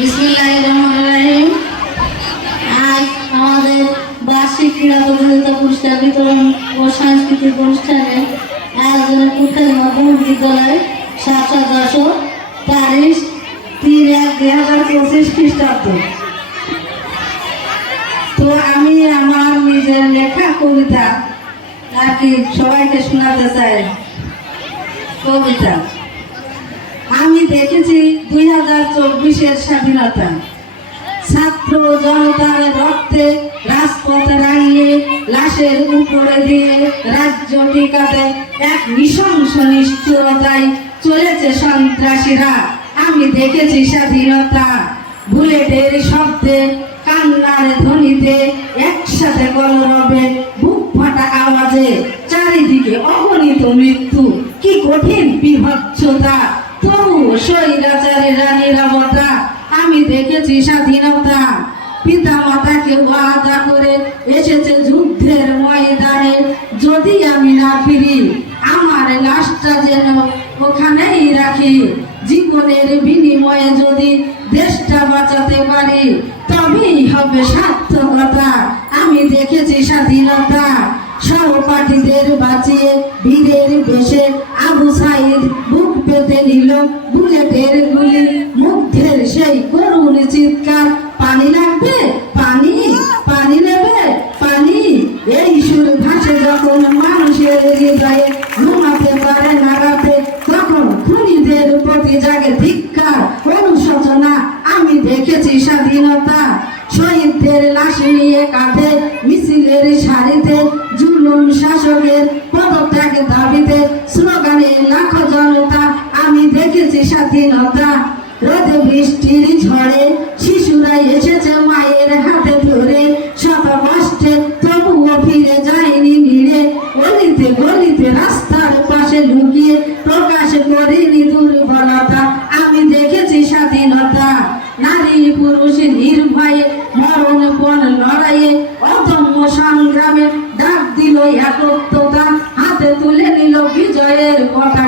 বিসমিল্লাহির রহমানির রহিম। আজ আমাদের বার্ষিক ক্রীড়া প্রতিযোগিতা পুরস্কার বিতরণ ও সাংস্কৃতিক অনুষ্ঠানে আয়োজনের কুটখালী মাধ্যমিক বিদ্যালয় সাতটা যশোর, তারিখ 3/1/2025 খ্রিস্টাব্দ। তো আমি আমার নিজের লেখা কবিতা আর কি সবাইকে শোনাতে চাই। কবিতা। আমি দেখেছি 2024-এর স্বাধীনতা, ছাত্র জনতার রক্তে রাজপথ রাঙিয়ে লাশের উপরে দিয়ে রাজ্য টিকাতে এক নৃশংস নিষ্ঠুরতায় চলেছে সন্ত্রাসীরা। আমি দেখেছি স্বাধীনতা, বুলেটের শব্দে, কান্নার ধ্বনিতে, একসাথে কলরবে, বুক ফাটা আওয়াজে, চারিদিকে অগণিত মৃত্যু, কি কঠিন বিভৎসতা, তবু স্বৈরাচারীরা নীরবতা। আমি দেখেছি স্বাধীনতা, পিতা মাতাকে ওয়াদা করে এসেছে যুদ্ধের ময়দানে, যদি আমি না ফিরি আমার লাশটা যেন ওখানেই রাখি, জীবনের বিনিময়ে যদি দেশটা বাঁচাতে পারি তবেই হবে সার্থকতা। আমি দেখেছি স্বাধীনতা, সহপাঠীদের বাঁচিয়ে বীরের বেশে আবু সাইদ বুক পেতে নিল বুলেটের গুলি, মুগ্ধের সেই করুণ চিৎকার, পানি লাগবে, পানি, পানি নেবে, পানি, এই সুর ভাসে যখন মানুষের হৃদয়ে, ঘুমাতে পারে না রাতে তখন খুনিদের প্রতি জাগে ধিক্কার, অনুশোচনা। আমি দেখেছি স্বাধীনতা, শহীদদের লাশ নিয়ে কাঁধে মিছিলের সারিতে, জুলুম শাসকের পদত্যাগ দাবিতে স্লোগানে লাখো জনতা। আমি দেখেছি স্বাধীনতা, রোদে বৃষ্টির ঝড়ে শিশুরা এসেছে মায়ের হাতে ধরে, শত কষ্টে তবুও ফিরে যায়নি নিরে, অলিতে গলিতে রাস্তার পাশে লুকিয়ে প্রকাশ করিনি দুর্বলতা। আমি দেখেছি স্বাধীনতা, নারী পুরুষ নির্ভয়ে মরণপণ লড়াইয়ে, অদম্য সংগ্রামে ডাক দিল একত্রতা, হাতে তুলে নিল বিজয়ের পতাকা।